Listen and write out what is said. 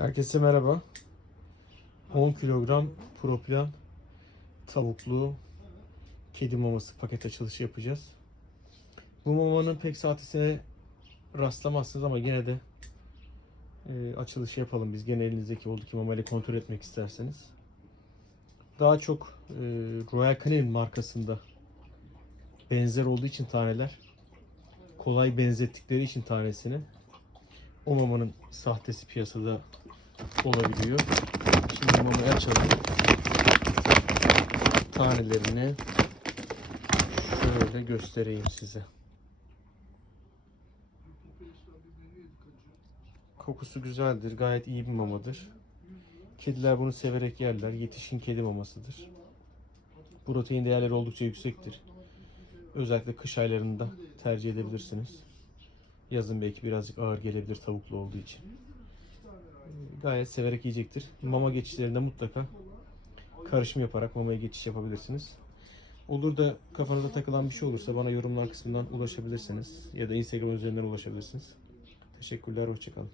Herkese merhaba. 10 kilogram proplan tavuklu kedi maması paket açılışı yapacağız. Bu mamanın pek saatesine rastlamazsınız ama yine de e, açılışı yapalım biz. Gene elinizdeki oldaki mamayla kontrol etmek isterseniz. Daha çok e, Royal Canin markasında benzer olduğu için taneler kolay benzettikleri için tanesini o mamanın sahtesi piyasada olabiliyor. Şimdi mamayı açalım. Tanelerini şöyle göstereyim size. Kokusu güzeldir. Gayet iyi bir mamadır. Kediler bunu severek yerler. Yetişkin kedi mamasıdır. Protein değerleri oldukça yüksektir. Özellikle kış aylarında tercih edebilirsiniz. Yazın belki birazcık ağır gelebilir tavuklu olduğu için. Gayet severek yiyecektir. Mama geçişlerinde mutlaka karışım yaparak mamaya geçiş yapabilirsiniz. Olur da kafanıza takılan bir şey olursa bana yorumlar kısmından ulaşabilirsiniz. Ya da Instagram üzerinden ulaşabilirsiniz. Teşekkürler, hoşçakalın.